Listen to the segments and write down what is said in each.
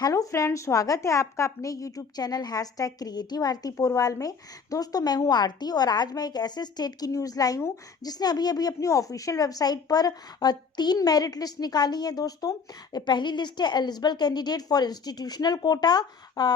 Hello friends, स्वागत है आपका अपने यूट्यूब चैनल हैशटैग क्रिएटिव आरती पोरवाल में। दोस्तों, मैं हूं आरती और आज मैं एक ऐसे स्टेट की न्यूज़ लाई हूं जिसने अभी अभी अपनी ऑफिशियल वेबसाइट पर 3 मेरिट लिस्ट निकाली है। दोस्तों, पहली लिस्ट है eligible candidate for institutional quota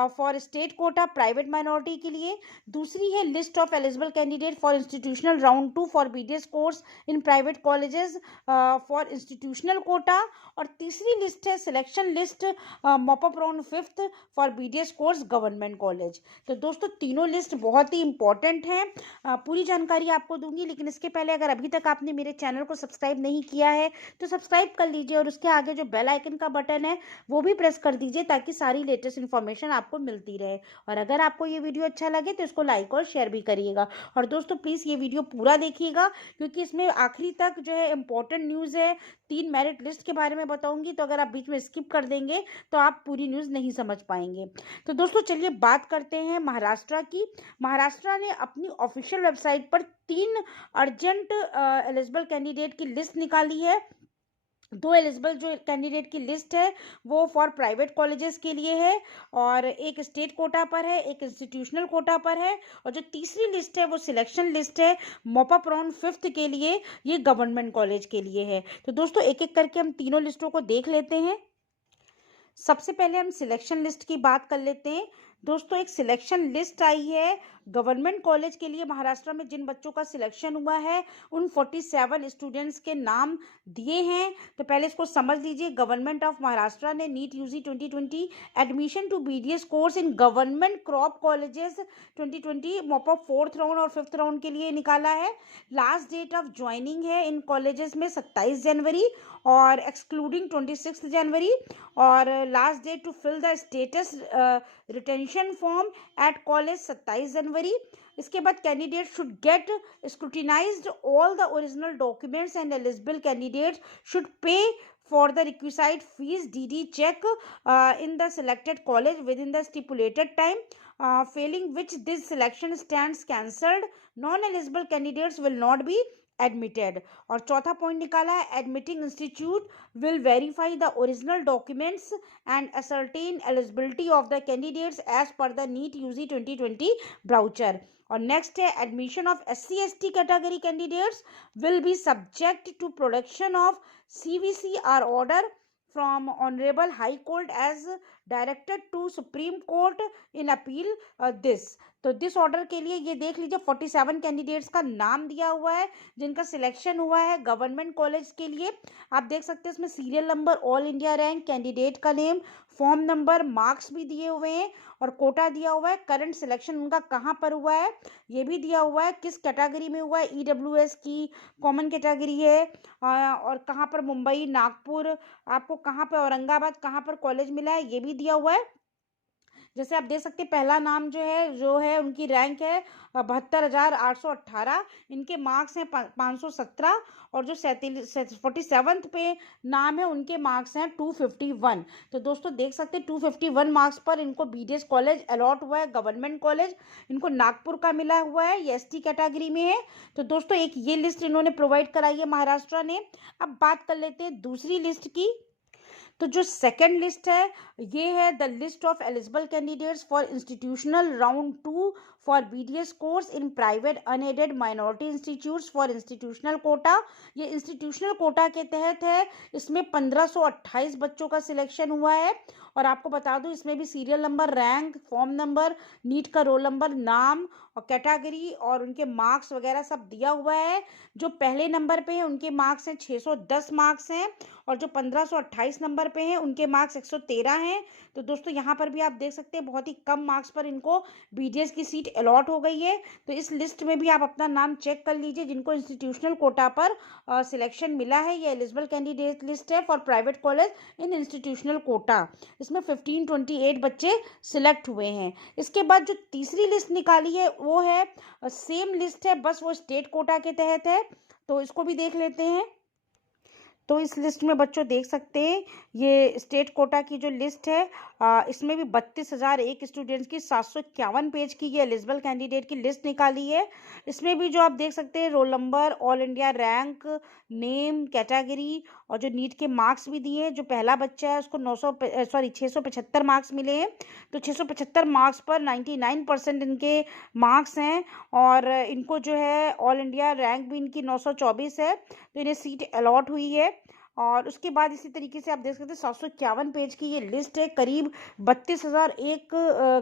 for state quota private minority के लिए। दूसरी है list of eligible candidate for institutional round 2 for BDS course in private colleges for institutional quota. और तीसरी लिस्ट है selection list mop up round 5th for BDS course government college. तो दोस्तों, तीनों लिस्ट बहुत ही इंपॉर्टेंट हैं। पूरी जानकारी आपको दूंगी, लेकिन इसके पहले अगर अभी तक आपने मेरे चैनल को सब्सक्राइब नहीं किया है तो सब्सक्राइब कर लीजिए और उसके आगे जो बेल आइकन का बटन है वो भी प्रेस कर दीजिए ताकि सारी लेटेस्ट इन्फॉर्मेशन आपको मिलती रहे। और अगर आपको ये वीडियो अच्छा लगे तो इसको लाइक और शेयर भी करिएगा। और दोस्तों, प्लीज़ ये वीडियो पूरा देखिएगा क्योंकि इसमें आखिरी तक जो है इंपॉर्टेंट न्यूज़ है। 3 मेरिट लिस्ट के बारे में बताऊंगी, तो अगर आप बीच में स्किप कर देंगे तो आप पूरी न्यूज़ नहीं समझ पाएंगे। तो दोस्तों, चलिए बात करते हैं महाराष्ट्र की। महाराष्ट्र ने अपनी ऑफिशियल वेबसाइट पर 3 अर्जेंट एलिजिबल कैंडिडेट की लिस्ट निकाली है। 2 एलिजिबल जो कैंडिडेट की लिस्ट है वो फॉर प्राइवेट कॉलेजेस के लिए है और एक स्टेट कोटा पर है, एक इंस्टीट्यूशनल कोटा पर है। और जो तीसरी लिस्ट है वो सिलेक्शन लिस्ट है मॉपअप राउंड 5th के लिए, ये गवर्नमेंट कॉलेज के लिए है। तो दोस्तों, एक एक करके हम तीनों लिस्टों को देख लेते हैं। सबसे पहले हम सिलेक्शन लिस्ट की बात कर लेते हैं। दोस्तों, एक सिलेक्शन लिस्ट आई है गवर्नमेंट कॉलेज के लिए। महाराष्ट्र में जिन बच्चों का सिलेक्शन हुआ है उन 47 स्टूडेंट्स के नाम दिए हैं। तो पहले इसको समझ लीजिए। गवर्नमेंट ऑफ महाराष्ट्र ने NEET UG 2020 admission to BDS course in government crop colleges 2020 mop up 4th round और 5th राउंड के लिए निकाला है। लास्ट डेट ऑफ ज्वाइनिंग है इन कॉलेजेस में 27 जनवरी और एक्सक्लूडिंग 26 जनवरी। और last date to fill the status retention form at college 27 January. इसके बाद candidate should get scrutinised all the original documents and eligible candidates should pay for the requisite fees DD check in the selected college within the stipulated time, failing which this selection stands cancelled. Non-eligible candidates will not be admitted. और चौथा point निकाला है admitting institute will verify the original documents and ascertain eligibility of the candidates as per the NEET UG 2020 voucher. और next है admission of SC/ST category candidates will be subject to production of CVCR order from Honorable High Court as directed to Supreme Court in appeal this. तो this order के लिए ये देख लीजिए 47 candidates का नाम दिया हुआ है जिनका सिलेक्शन हुआ है गवर्नमेंट कॉलेज के लिए। आप देख सकते हैं इसमें serial number, all India rank, candidate का नेम, फॉर्म नंबर, मार्क्स भी दिए हुए हैं और कोटा दिया हुआ है। करंट सिलेक्शन उनका कहाँ पर हुआ है ये भी दिया हुआ है, किस कैटेगरी में हुआ है, EWS की कॉमन कैटेगरी है और कहाँ पर मुंबई, नागपुर, आपको कहाँ पर औरंगाबाद कहाँ पर कॉलेज मिला है ये भी दिया हुआ है। जैसे आप देख सकते हैं पहला नाम जो है उनकी रैंक है 72,818, इनके मार्क्स हैं 517 और जो 47th पे नाम है उनके मार्क्स हैं 251। तो दोस्तों देख सकते हैं 251 मार्क्स पर इनको बीडीएस कॉलेज अलॉट हुआ है, गवर्नमेंट कॉलेज। इनको नागपुर का मिला हुआ है, ये ST कैटेगरी में है। तो दोस्तों, एक ये लिस्ट इन्होंने प्रोवाइड कराई है महाराष्ट्र ने। अब बात कर लेते हैं दूसरी लिस्ट की। तो जो सेकंड लिस्ट है ये है the list of eligible candidates for institutional round 2 for BDS course in private unaided minority institutes for institutional quota. ये इंस्टीट्यूशनल कोटा के तहत है। इसमें 1528 बच्चों का सिलेक्शन हुआ है और आपको बता दूं इसमें भी serial number, rank, form number, NEET का रोल नंबर, नाम और कैटेगरी और उनके मार्क्स वगैरह सब दिया हुआ है। जो पहले नंबर पे है उनके मार्क्स हैं 610 मार्क्स हैं और जो 1528 नंबर पे हैं उनके मार्क्स 113 हैं। तो दोस्तों, यहाँ पर भी आप देख सकते हैं बहुत ही कम मार्क्स पर इनको बीडीएस की सीट अलॉट हो गई है। तो इस लिस्ट में भी आप अपना नाम चेक कर लीजिए जिनको इंस्टीट्यूशनल कोटा पर सिलेक्शन मिला है। ये एलिजिबल कैंडिडेट लिस्ट है for private college in institutional quota. इसमें 1528 बच्चे सिलेक्ट हुए हैं। इसके बाद जो तीसरी लिस्ट निकाली है वो है सेम लिस्ट है, बस वो स्टेट कोटा के तहत है। तो इसको भी देख लेते हैं। तो इस लिस्ट में बच्चों देख सकते हैं, ये स्टेट कोटा की जो लिस्ट है, इसमें भी 32,001 स्टूडेंट्स की 751 पेज की ये एलिजिबल कैंडिडेट की लिस्ट निकाली है। इसमें भी जो आप देख सकते हैं, roll number, all India rank, name, category और जो नीट के मार्क्स भी दिए हैं। जो पहला बच्चा है उसको 675 मार्क्स मिले हैं। तो 675 मार्क्स पर 99% इनके मार्क्स हैं और इनको जो है ऑल इंडिया रैंक भी इनकी 924 है, तो इन्हें सीट अलॉट हुई है। और उसके बाद इसी तरीके से आप देख सकते हैं 751 पेज की ये लिस्ट है, करीब 32,001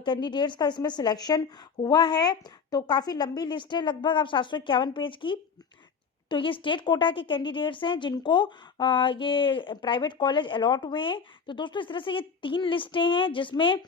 कैंडिडेट्स का इसमें सिलेक्शन हुआ है। तो काफ़ी लंबी लिस्ट है, लगभग आप 751 पेज की। तो ये स्टेट कोटा के कैंडिडेट्स हैं जिनको ये प्राइवेट कॉलेज अलॉट हुए हैं। तो दोस्तों इस तरह से ये 3 लिस्टें हैं जिसमें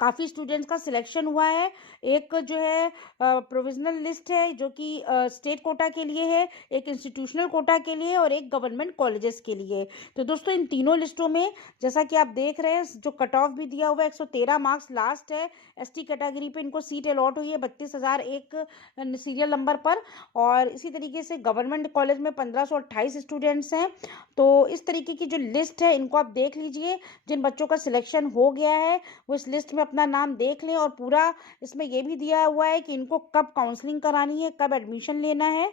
काफ़ी स्टूडेंट्स का सिलेक्शन हुआ है। एक जो है प्रोविजनल लिस्ट है जो कि स्टेट कोटा के लिए है, एक इंस्टीट्यूशनल कोटा के लिए और एक गवर्नमेंट कॉलेजेस के लिए। तो दोस्तों इन तीनों लिस्टों में जैसा कि आप देख रहे हैं, जो कट ऑफ भी दिया हुआ है 113 मार्क्स लास्ट है। एसटी कैटेगरी पे इनको सीट अलॉट हुई है 32,001 सीरियल नंबर पर। और इसी तरीके से गवर्नमेंट कॉलेज में 1528 स्टूडेंट्स हैं। तो इस तरीके की जो लिस्ट है इनको आप देख लीजिए। जिन बच्चों का सिलेक्शन हो गया है वो इस लिस्ट में अपना नाम देख लें। और पूरा इसमें ये भी दिया हुआ है कि इनको कब काउंसलिंग करानी है, कब एडमिशन लेना है।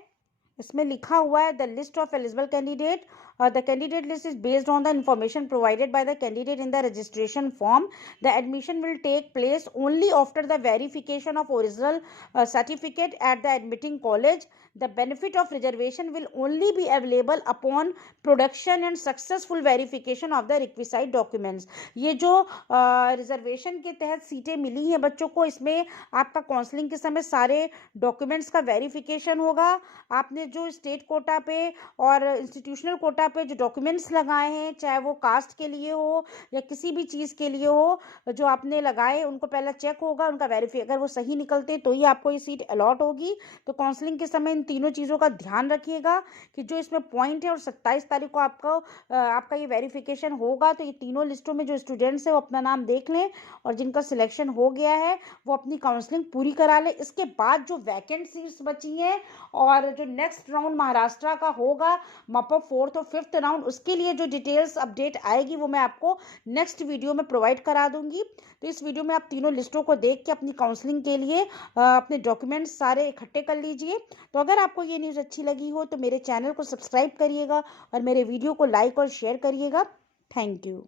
इसमें लिखा हुआ है, the list of eligible candidate, the candidate list is based on the information provided by the candidate in the registration form. The admission will take place only after the verification of original certificate at the admitting college. The benefit of reservation will only be available upon production and successful verification of the requisite documents. ये जो reservation के तहत सीटें मिली हैं बच्चों को, इसमें आपका काउंसलिंग के समय सारे डॉक्यूमेंट्स का वेरिफिकेशन होगा। आपने जो स्टेट कोटा पे और इंस्टीट्यूशनल कोटा पे जो डॉक्यूमेंट्स लगाए हैं, चाहे वो कास्ट के लिए हो या किसी भी चीज़ के लिए हो, जो आपने लगाए उनको पहला चेक होगा, उनका वेरीफाई, अगर वो सही निकलते तो ही आपको ये सीट अलॉट होगी। तो काउंसलिंग के समय इन तीनों चीज़ों का ध्यान रखिएगा कि जो इसमें पॉइंट है, और 27 तारीख को आपका ये वेरिफिकेशन होगा। तो ये तीनों लिस्टों में जो स्टूडेंट्स हैं वो अपना नाम देख लें और जिनका सिलेक्शन हो गया है वो अपनी काउंसलिंग पूरी करा लें। इसके बाद जो वैकेंट सीट्स बची हैं और जो नेक्स्ट राउंड महाराष्ट्र का होगा, मॉपअप 4th और 5th राउंड, उसके लिए जो डिटेल्स अपडेट आएगी वो मैं आपको नेक्स्ट वीडियो में प्रोवाइड करा दूंगी। तो इस वीडियो में आप तीनों लिस्टों को देख के अपनी काउंसलिंग के लिए अपने डॉक्यूमेंट्स सारे इकट्ठे कर लीजिए। तो अगर आपको ये न्यूज़ अच्छी लगी हो तो मेरे चैनल को सब्सक्राइब करिएगा और मेरे वीडियो को लाइक और शेयर करिएगा। Thank you.